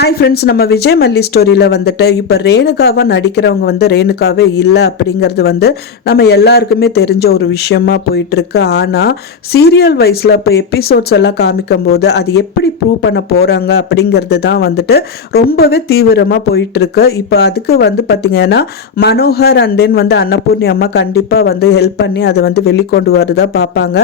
Hi friends நம்ம விஜய் மல்லி ஸ்டோரியில் வந்துட்டு இப்போ ரேணுகாவாக நடிக்கிறவங்க வந்து ரேணுகாவே இல்லை அப்படிங்கிறது வந்து நம்ம எல்லாருக்குமே தெரிஞ்ச ஒரு விஷயமா போயிட்டுருக்கு ஆனால் சீரியல் வைஸில் இப்போ எபிசோட்ஸ் எல்லாம் காமிக்கும் போது அது எப்படி ப்ரூவ் பண்ண போகிறாங்க அப்படிங்கிறது தான் வந்துட்டு ரொம்பவே தீவிரமாக போயிட்டுருக்கு. இப்போ அதுக்கு வந்து பார்த்திங்கன்னா மனோகர் அண்ட் தென் வந்து அன்னபூர்ணி அம்மா கண்டிப்பாக வந்து ஹெல்ப் பண்ணி அதை வந்து வெளிக்கொண்டு வரதா பார்ப்பாங்க.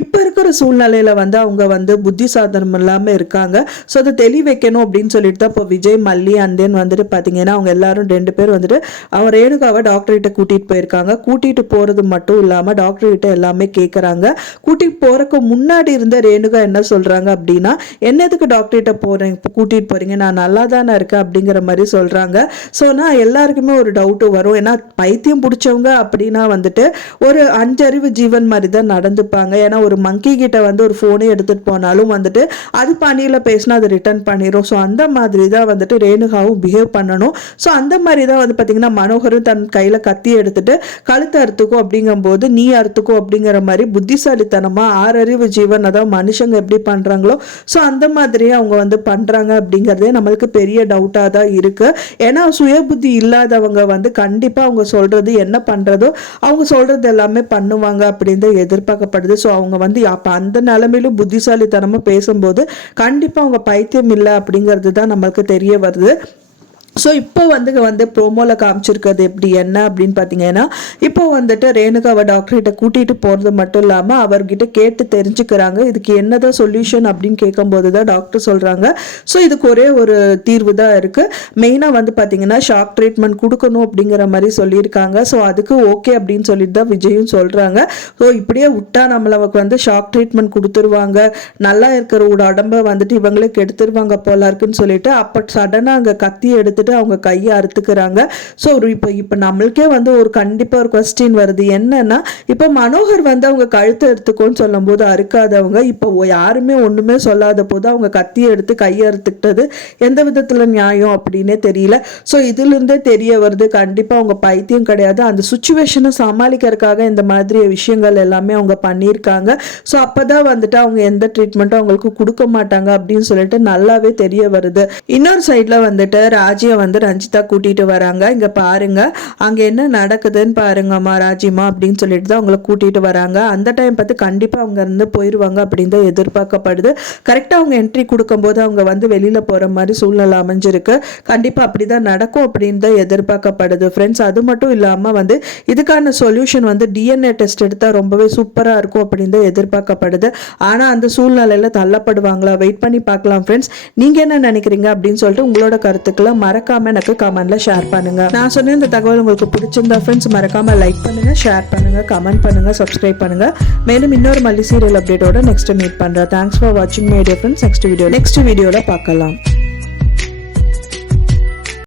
இப்போ இருக்கிற சூழ்நிலையில் வந்து அவங்க வந்து புத்தி சாதனம் இல்லாமல் இருக்காங்க. ஸோ அதை தெளி வைக்கணும் அப்படின்னு சொல்லிட்டு தான் இப்போ விஜய் மல்லி அண்ட் தென் வந்துட்டு பார்த்தீங்கன்னா அவங்க எல்லாரும் ரெண்டு பேர் வந்துட்டு அவன் ரேணுகாவை டாக்டர்கிட்ட கூட்டிகிட்டு போயிருக்காங்க. கூட்டிகிட்டு போகிறது மட்டும் இல்லாமல் டாக்டர்கிட்ட எல்லாமே கேட்குறாங்க கூட்டிகிட்டு போகிறக்கு முன்னாடி இருந்த ரேணுகா என்ன சொல்கிறாங்க அப்படின்னா என்ன என்னதுக்கு டாக்டர்கிட்ட போகிறேன் கூட்டிகிட்டு போகிறீங்க நான் நல்லா தானே இருக்கேன் அப்படிங்கிற மாதிரி சொல்கிறாங்க ஸோ நான் எல்லாருக்குமே ஒரு டவுட்டு வரும். ஏன்னா பைத்தியம் பிடிச்சவங்க அப்படின்னா வந்துட்டு ஒரு அஞ்சறிவு ஜீவன் மாதிரி தான் நடந்துப்பாங்க. ஏன்னா ஒரு மங்கி கிட்ட வந்து ஒரு ஃபோனே எடுத்துகிட்டு போனாலும் வந்துட்டு அது பணியில் பேசினா அதை ரிட்டர்ன் பண்ணிடும் ஸோ அந்த மாதிரி தான் வந்துட்டு ரேணுகாவும் பிஹேவ் பண்ணணும். ஸோ அந்த மாதிரி தான் வந்து பார்த்திங்கன்னா மனோகரும் தன் கையில் கத்தி எடுத்துட்டு கழுத்தை அறுத்துக்கும் அப்படிங்கும்போது நீ அறுத்துக்கும் அப்படிங்கிற மாதிரி புத்திசாலித்தனமாக ஆறறிவு ஜீவன் அதாவது மனுஷங்க எப்படி பண்ணுறாங்களோ ஸோ அந்த மாதிரியே அவங்க வந்து பண்ணுறாங்க அப்படிங்கிறதே நம்மளுக்கு பெரிய டவுட்டாக தான் இருக்குது ஏன்னா சுய புத்தி இல்லாதவங்க வந்து கண்டிப்பாக அவங்க சொல்கிறது என்ன பண்ணுறதோ அவங்க சொல்கிறது எல்லாமே பண்ணுவாங்க அப்படின்னு தான் எதிர்பார்க்கப்படுது. ஸோ அவங்க வந்து அப்போ அந்த நிலமையிலும் புத்திசாலித்தனமாக பேசும்போது கண்டிப்பாக அவங்க பைத்தியம் இல்லை அப்படிங்கிறது தான் நம்மளுக்கு தெரிய வருது. ஸோ இப்போ வந்து வந்து ப்ரோமோவில் காமிச்சிருக்கிறது எப்படி என்ன அப்படின்னு பார்த்தீங்கன்னா இப்போ வந்துட்டு ரேணுகாவை டாக்டர்கிட்ட கூட்டிகிட்டு போகிறது மட்டும் இல்லாமல் அவர்கிட்ட கேட்டு தெரிஞ்சுக்கிறாங்க. இதுக்கு என்னதான் சொல்யூஷன் அப்படின்னு கேட்கும்போது தான் டாக்டர் சொல்கிறாங்க ஸோ இதுக்கு ஒரே ஒரு தீர்வு தான் இருக்குது மெயினாக வந்து பார்த்தீங்கன்னா ஷாக் ட்ரீட்மெண்ட் கொடுக்கணும் அப்படிங்கிற மாதிரி சொல்லியிருக்காங்க. ஸோ அதுக்கு ஓகே அப்படின்னு சொல்லிட்டு தான் விஜயும் சொல்கிறாங்க ஸோ இப்படியே விட்டா நம்மளுக்கு வந்து ஷாக் ட்ரீட்மெண்ட் கொடுத்துருவாங்க. நல்லா இருக்கிற உடம்பை வந்துட்டு இவங்களுக்கு எடுத்துருவாங்க போல இருக்குன்னு சொல்லிட்டு அப்போ சடனாக அங்கே கத்தி எடுத்து எடுத்துட்டு அவங்க கையை அறுத்துக்கிறாங்க. ஸோ இப்போ இப்போ நம்மளுக்கே வந்து ஒரு கண்டிப்பாக ஒரு கொஸ்டின் வருது. என்னன்னா இப்போ மனோகர் வந்து அவங்க கழுத்தை எடுத்துக்கோன்னு சொல்லும் போது அறுக்காதவங்க இப்போ யாருமே ஒன்றுமே சொல்லாத போது அவங்க கத்தியை எடுத்து கையை அறுத்துக்கிட்டது எந்த விதத்தில் நியாயம் அப்படின்னே தெரியல. ஸோ இதுலேருந்தே தெரிய வருது. கண்டிப்பாக அவங்க பைத்தியம் கிடையாது. அந்த சுச்சுவேஷனை சமாளிக்கிறதுக்காக இந்த மாதிரி விஷயங்கள் எல்லாமே அவங்க பண்ணியிருக்காங்க. ஸோ அப்போ தான் வந்துட்டு அவங்க எந்த ட்ரீட்மெண்ட்டும் அவங்களுக்கு கொடுக்க மாட்டாங்க அப்படின்னு சொல்லிட்டு நல்லாவே தெரிய வருது. இன்னொரு சைடில் வந்துட்டு ராஜி ராஜியை வந்து ரஞ்சிதா கூட்டிகிட்டு வராங்க. இங்கே பாருங்க. அங்கே என்ன நடக்குதுன்னு பாருங்கம்மா ராஜிமா அப்படின்னு சொல்லிட்டு தான் அவங்கள கூட்டிகிட்டு வராங்க. அந்த டைம் பார்த்து கண்டிப்பாக அவங்க இருந்து போயிடுவாங்க அப்படின்னு தான் எதிர்பார்க்கப்படுது. கரெக்டாக அவங்க என்ட்ரி கொடுக்கும்போது அவங்க வந்து வெளியில் போகிற மாதிரி சூழ்நிலை அமைஞ்சிருக்கு. கண்டிப்பாக அப்படி தான் நடக்கும் அப்படின்னு தான் எதிர்பார்க்கப்படுது. ஃப்ரெண்ட்ஸ் அது மட்டும் இல்லாமல் வந்து இதுக்கான சொல்யூஷன் வந்து டிஎன்ஏ டெஸ்ட் எடுத்தால் ரொம்பவே சூப்பராக இருக்கும் அப்படின்னு தான் எதிர்பார்க்கப்படுது. ஆனால் அந்த சூழ்நிலையில் தள்ளப்படுவாங்களா? வெயிட் பண்ணி பார்க்கலாம் ஃப்ரெண்ட்ஸ் நீங்கள் என்ன நினைக்கிறீங்க அப்படின்னு சொல்லிட்டு உங்களோட கருத்துக்களை மறக்க மறக்காம எனக்கு கமெண்ட்ல ஷேர் பண்ணுங்க. நான் சொன்ன இந்த தகவல் உங்களுக்கு பிடிச்சிருந்தா ஃப்ரெண்ட்ஸ் மறக்காம லைக் பண்ணுங்க ஷேர் பண்ணுங்க கமெண்ட் பண்ணுங்க சப்ஸ்கிரைப் பண்ணுங்க. மேலும் இன்னொரு மல்லி சீரியல் அப்டேட்டோட நெக்ஸ்ட் மீட் பண்றேன். தேங்க்ஸ் ஃபார் வாட்சிங் media friends next video next வீடியோல பார்க்கலாம்.